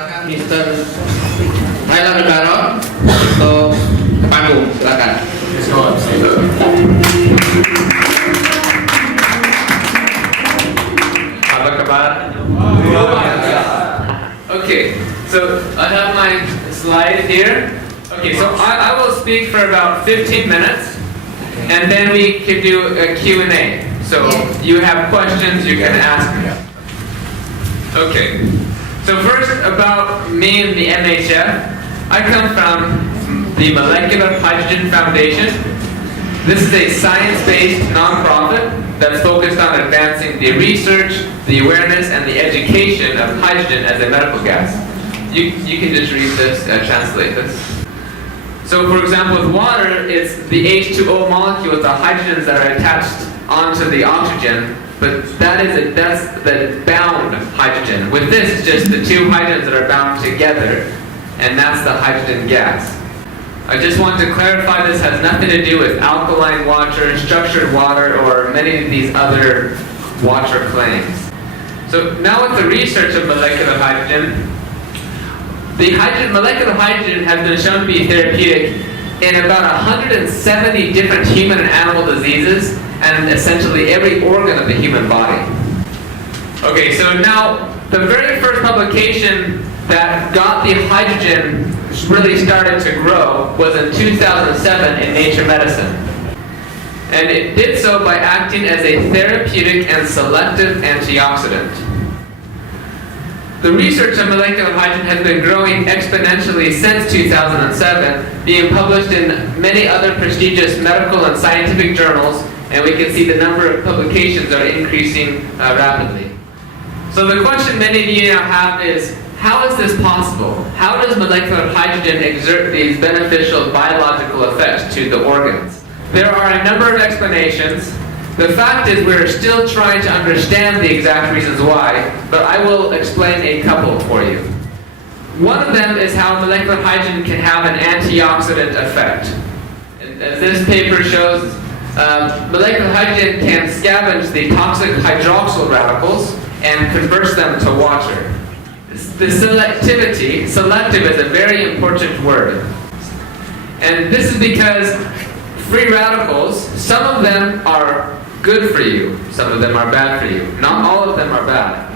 perkenalkan Mr. LeBaron untuk ke panggung, silakan. Apa kabar? Okay, so I have my slide here. Okay, so I will speak for about 15 minutes, and then we can do a Q&A. So you have questions, you can ask me. Okay, so first about me and the MHF. I come from the Molecular Hydrogen Foundation. This is a science-based nonprofit that's focused on advancing the research, the awareness, and the education of hydrogen as a medical gas. You can just read this, translate this. So for example, with water, it's the H2O molecules, the hydrogens that are attached onto the oxygen, but that's the bound hydrogen. With this, it's just the two hydrogens that are bound together, and that's the hydrogen gas. I just want to clarify this has nothing to do with alkaline water, structured water, or many of these other water claims. So now with the research of molecular hydrogen, molecular hydrogen has been shown to be therapeutic in about 170 different human and animal diseases, and essentially every organ of the human body. Okay, so now the very first publication that got the hydrogen really started to grow was in 2007 in Nature Medicine. And it did so by acting as a therapeutic and selective antioxidant. The research on molecular hydrogen has been growing exponentially since 2007, being published in many other prestigious medical and scientific journals, and we can see the number of publications are increasing rapidly. So the question many of you now have is, how is this possible? How does molecular hydrogen exert these beneficial biological effects to the organs? There are a number of explanations. The fact is we're still trying to understand the exact reasons why, but I will explain a couple for you. One of them is how molecular hydrogen can have an antioxidant effect. As this paper shows, molecular hydrogen can scavenge the toxic hydroxyl radicals and converts them to water. The selectivity, selective is a very important word. And this is because free radicals, some of them are good for you, some of them are bad for you. Not all of them are bad.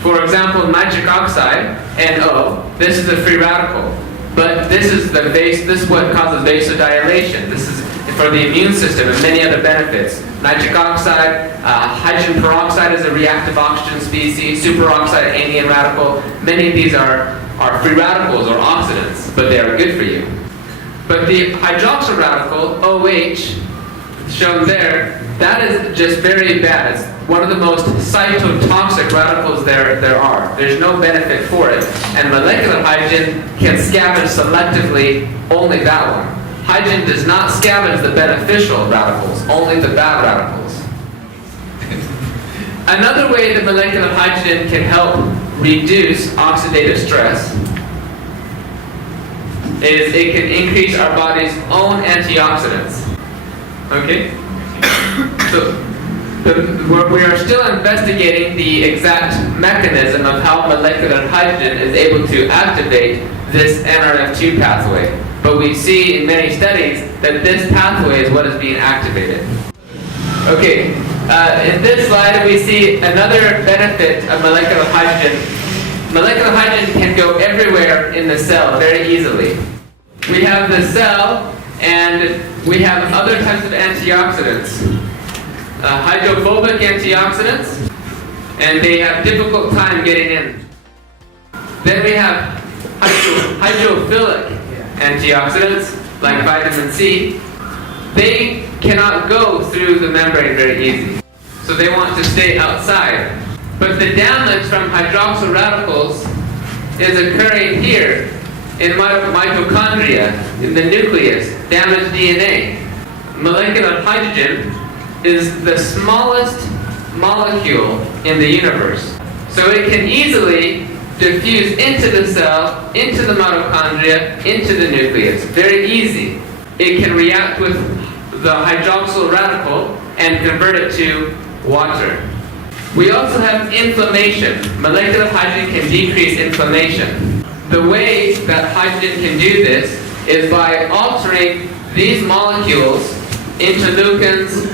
For example, nitric oxide, NO, this is a free radical. But this is what causes vasodilation. This is for the immune system and many other benefits. Nitric oxide, hydrogen peroxide is a reactive oxygen species, superoxide, anion radical. Many of these are free radicals or oxidants, but they are good for you. But the hydroxyl radical, OH, shown there, that is just very bad. It's one of the most cytotoxic radicals there are. There's no benefit for it. And molecular hydrogen can scavenge selectively only that one. Hydrogen does not scavenge the beneficial radicals, only the bad radicals. Another way that molecular hydrogen can help reduce oxidative stress is it can increase our body's own antioxidants. Okay? So we are still investigating the exact mechanism of how molecular hydrogen is able to activate this NRF2 pathway. But we see in many studies that this pathway is what is being activated. Okay, in this slide we see another benefit of molecular hydrogen. Molecular hydrogen can go everywhere in the cell very easily. We have the cell, and we have other types of antioxidants. Hydrophobic antioxidants, and they have difficult time getting in. Then we have hydrophilic antioxidants, like vitamin C. They cannot go through the membrane very easy, so they want to stay outside. But the damage from hydroxyl radicals is occurring here in mitochondria, in the nucleus, damaged DNA. Molecular hydrogen is the smallest molecule in the universe. So it can easily diffuse into the cell, into the mitochondria, into the nucleus. Very easy. It can react with the hydroxyl radical and convert it to water. We also have inflammation. Molecular hydrogen can decrease inflammation. The way that hydrogen can do this is by altering these molecules, interleukins,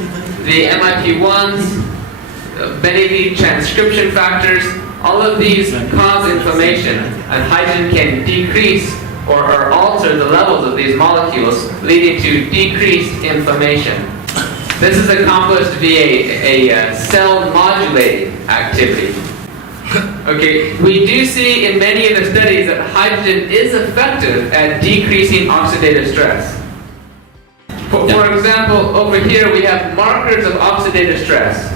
the MIP1s, many of the transcription factors. All of these cause inflammation, and hydrogen can decrease or alter the levels of these molecules, leading to decreased inflammation. This is accomplished via a cell modulating activity. Okay, we do see in many of the studies that hydrogen is effective at decreasing oxidative stress. For example, over here we have markers of oxidative stress.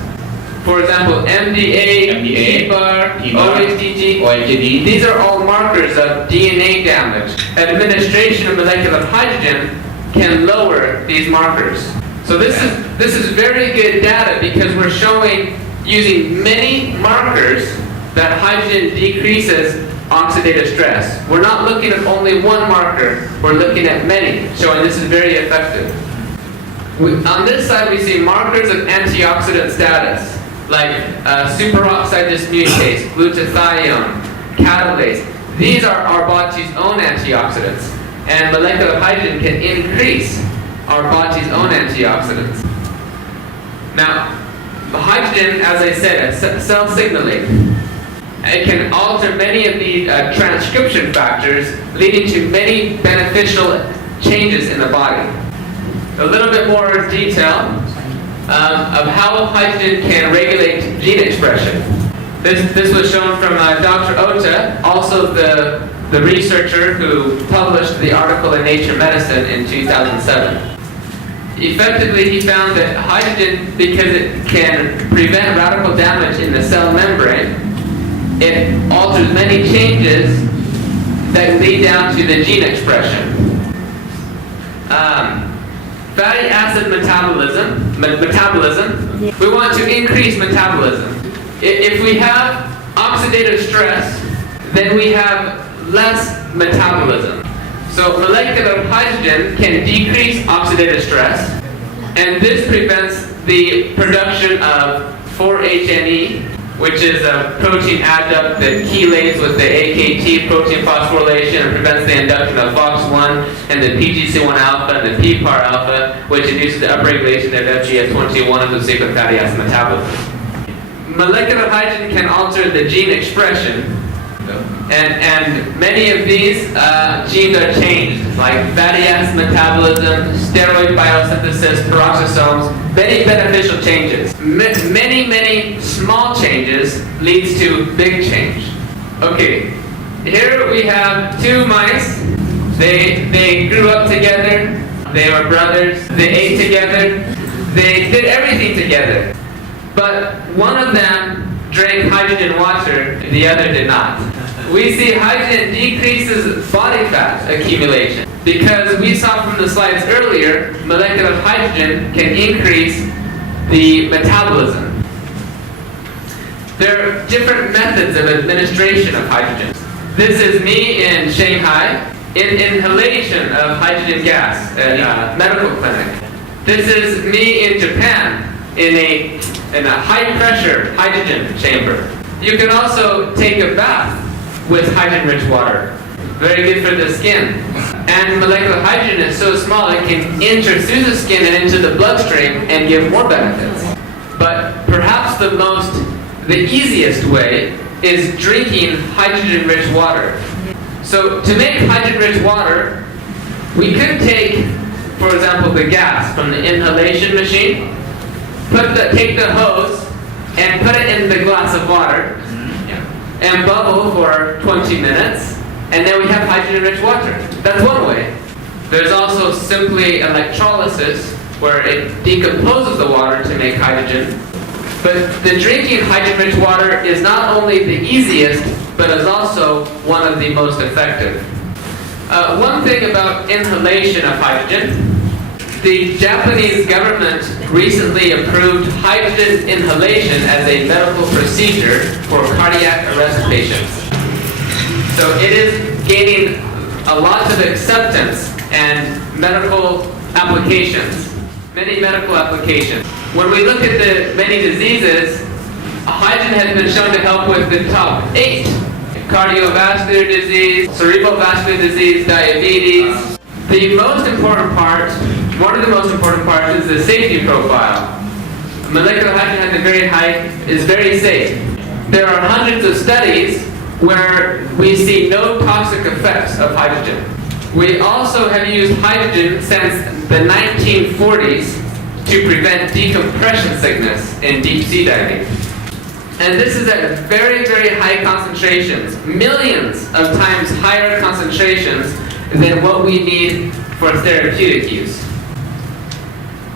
For example, MDA, PBAR, OHDG. These are all markers of DNA damage. Administration of molecular hydrogen can lower these markers. So this is very good data because we're showing using many markers that hydrogen decreases oxidative stress. We're not looking at only one marker, we're looking at many, showing this is very effective. On this side we see markers of antioxidant status, like superoxide dismutase, glutathione, catalase. These are our body's own antioxidants, and molecular hydrogen can increase our body's own antioxidants. Now, hydrogen, as I said, is cell signaling. It can alter many of the transcription factors, leading to many beneficial changes in the body. A little bit more detail of how hydrogen can regulate gene expression. This was shown from Dr. Ota, also the researcher who published the article in Nature Medicine in 2007. Effectively, he found that hydrogen, because it can prevent radical damage in the cell membrane, it alters many changes that lead down to the gene expression. Fatty acid metabolism. We want to increase metabolism. If we have oxidative stress, then we have less metabolism. So molecular hydrogen can decrease oxidative stress, and this prevents the production of 4-HNE, which is a protein adduct that chelates with the AKT protein phosphorylation and prevents the induction of FOX1 and the PGC1 alpha and the PPAR alpha, which induces the upregulation of FGF21 of the cyclic fatty acid metabolism. Molecular hydrogen can alter the gene expression, and many of these genes are changed, like fatty acid metabolism, steroid biosynthesis, peroxisomes, many beneficial changes. Many small changes leads to big change. Okay, here we have two mice. They grew up together, they were brothers, they ate together, they did everything together. But one of them drank hydrogen water, the other did not. We see hydrogen decreases body fat accumulation because we saw from the slides earlier, molecular hydrogen can increase the metabolism. There are different methods of administration of hydrogen. This is me in Shanghai in inhalation of hydrogen gas at a medical clinic. This is me in Japan in a high pressure hydrogen chamber. You can also take a bath with hydrogen-rich water. Very good for the skin. And molecular hydrogen is so small it can enter through the skin and into the bloodstream and give more benefits. But perhaps the easiest way is drinking hydrogen-rich water. So to make hydrogen-rich water, we could take, for example, the gas from the inhalation machine, take the hose and put it in the glass of water, and bubble for 20 minutes, and then we have hydrogen-rich water. That's one way. There's also simply electrolysis, where it decomposes the water to make hydrogen. But the drinking hydrogen-rich water is not only the easiest, but is also one of the most effective. One thing about inhalation of hydrogen, the Japanese government recently approved hydrogen inhalation as a medical procedure for cardiac arrest patients. So it is gaining a lot of acceptance and medical applications, many medical applications. When we look at the many diseases, Hydrogen has been shown to help with the top 8. Cardiovascular disease, cerebral vascular disease, diabetes. The most important part, one of the most important parts, is the safety profile. Molecular hydrogen has a very high, is very safe. There are hundreds of studies where we see no toxic effects of hydrogen. We also have used hydrogen since the 1940s to prevent decompression sickness in deep sea diving. And this is at very, very high concentrations, millions of times higher concentrations than what we need for therapeutic use.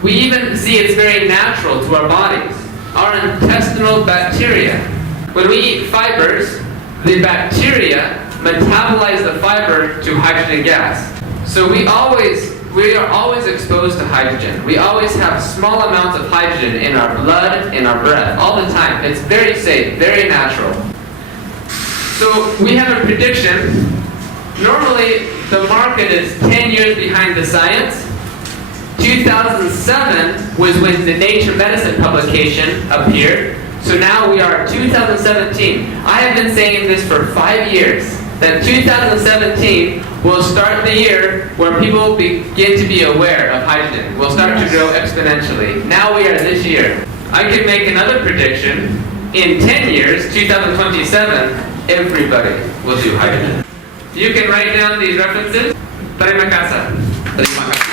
We even see it's very natural to our bodies. Our intestinal bacteria. When we eat fibers, the bacteria metabolize the fiber to hydrogen gas. So we are always exposed to hydrogen. We always have small amounts of hydrogen in our blood, in our breath, all the time. It's very safe, very natural. So we have a prediction. Normally, the market is 10 years behind the science. 2007 was when the Nature Medicine publication appeared. So now we are 2017. I have been saying this for 5 years, that 2017 will start the year where people begin to be aware of hydrogen. Will start to grow exponentially. Now we are this year. I could make another prediction. In 10 years, 2027, everybody will do hydrogen. You can write down these references. Terima kasih. Terima kasih.